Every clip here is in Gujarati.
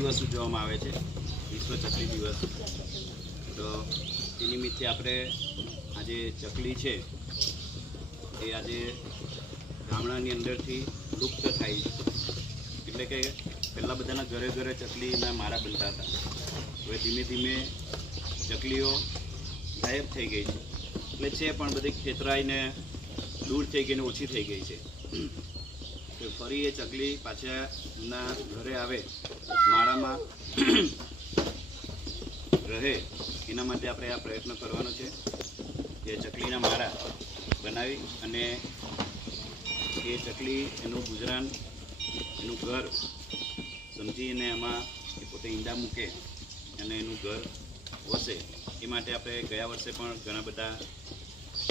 દિવસ ઉજવવામાં આવે છે, વિશ્વ ચકલી દિવસ। તો એ નિમિત્તે આપણે આજે ચકલી છે એ આજે ગામડાની અંદરથી લુપ્ત થાય છે। એટલે કે પહેલાં બધાના ઘરે ઘરે ચકલીના મારા બનતા હતા, હવે ધીમે ધીમે ચકલીઓ ગાયબ થઈ ગઈ છે। એટલે છે પણ બધી ખેતરાઈને દૂર થઈ ગઈને ઓછી થઈ ગઈ છે। તો ફરી એ ચકલી પાછાના ઘરે આવે, માળામાં રહે, એના માટે આપણે આ પ્રયત્ન કરવાનો છે કે ચકલીના માળા બનાવી અને એ ચકલી એનું ગુજરાન, એનું ઘર સમજીને એમાં એ પોતે ઈંડા મૂકે અને એનું ઘર વસે। એ માટે આપણે ગયા વર્ષે પણ ઘણા બધા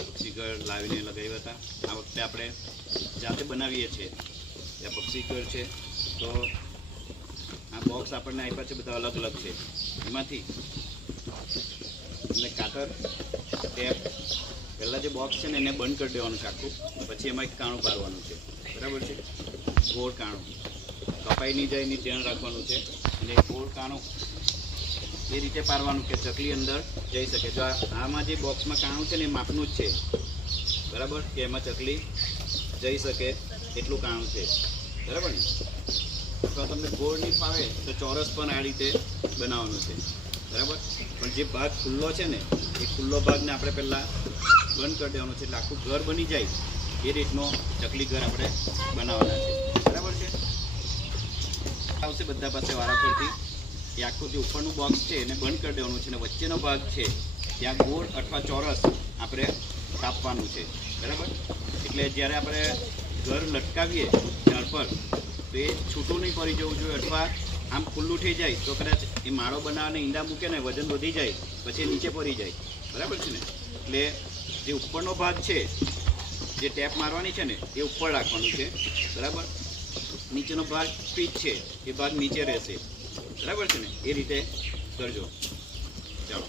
પક્ષીઘર લાવીને લગાવ્યા હતા। આ વખતે આપણે જાતે બનાવીએ છીએ આ પક્ષીઘર છે। તો આ બોક્સ આપણને આપ્યા છે, બધા અલગ અલગ છે। એમાંથી એટલે કાતર, ટેપ, પહેલાં જે બોક્સ છે ને એને બંધ કરી દેવાનું છે આખું, પછી એમાં એક કાણું પાડવાનું છે, બરાબર છે? ગોળ કાણું કપાઈ નહીં જાય એની ધ્યાન રાખવાનું છે। અને ગોળ કાણું એ રીતે પાડવાનું કે ચકલી અંદર જઈ શકે। જો આમાં જે બોક્સમાં કાણું છે ને એ માપનું જ છે, બરાબર? કે એમાં ચકલી જઈ શકે એટલું કાણું છે, બરાબર ને? તો તમને ગોળ નહીં ફાવે તો ચોરસ પણ આ રીતે બનાવવાનું છે, બરાબર? પણ જે ભાગ ખુલ્લો છે ને એ ખુલ્લો ભાગને આપણે પહેલાં બંધ કરી દેવાનો છે, એટલે આખું ઘર બની જાય એ રીતનો ચકલી ઘર આપણે બનાવવાના છે, બરાબર છે? આવશે બધા પાસે વારા પરથી એ આખું જે ઉપરનું બોક્સ છે એને બંધ કરી દેવાનું છે, અને વચ્ચેનો ભાગ છે ત્યાં ગોળ અથવા ચોરસ આપણે કાપવાનું છે, બરાબર? એટલે જ્યારે આપણે ઘર લટકાવીએ ઝાડ પર તો એ છૂટું નહીં પડી જવું જોઈએ, અથવા આમ ખુલ્લું થઈ જાય તો કદાચ એ માળો બનાવીને ઈંડા મૂકે ને વજન વધી જાય પછી નીચે પડી જાય, બરાબર છે ને? એટલે જે ઉપરનો ભાગ છે, જે ટેપ મારવાની છે ને એ ઉપર રાખવાનું છે, બરાબર? નીચેનો ભાગ પીચ છે એ ભાગ નીચે રહેશે, બરાબર છે ને? એ રીતે કરજો। ચાલો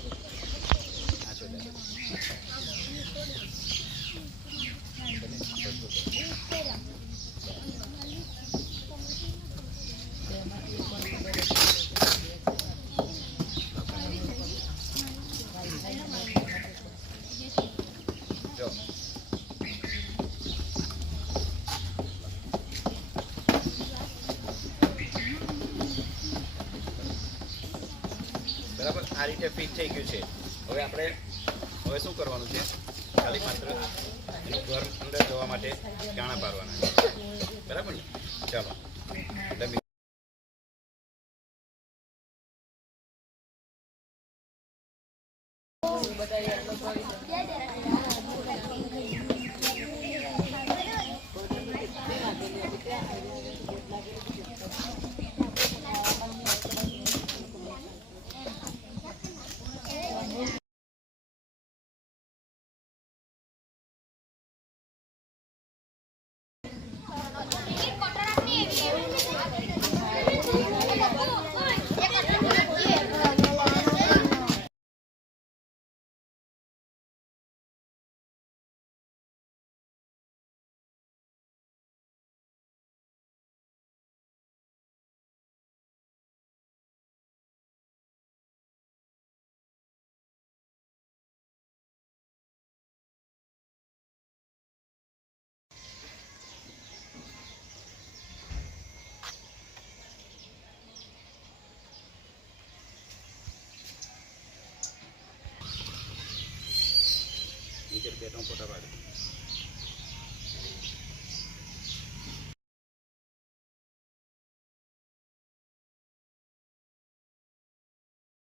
બરાબર, આ રીતે ફિટ થઈ ગયું છે। હવે આપણે શું કરવાનું છે? ખાલી માત્ર એનું ઘર અંદર જવા માટે કાણા પાડવાના છે, બરાબર ને? ચાલો નીચે બે ત્રણ ફોટા પાડે।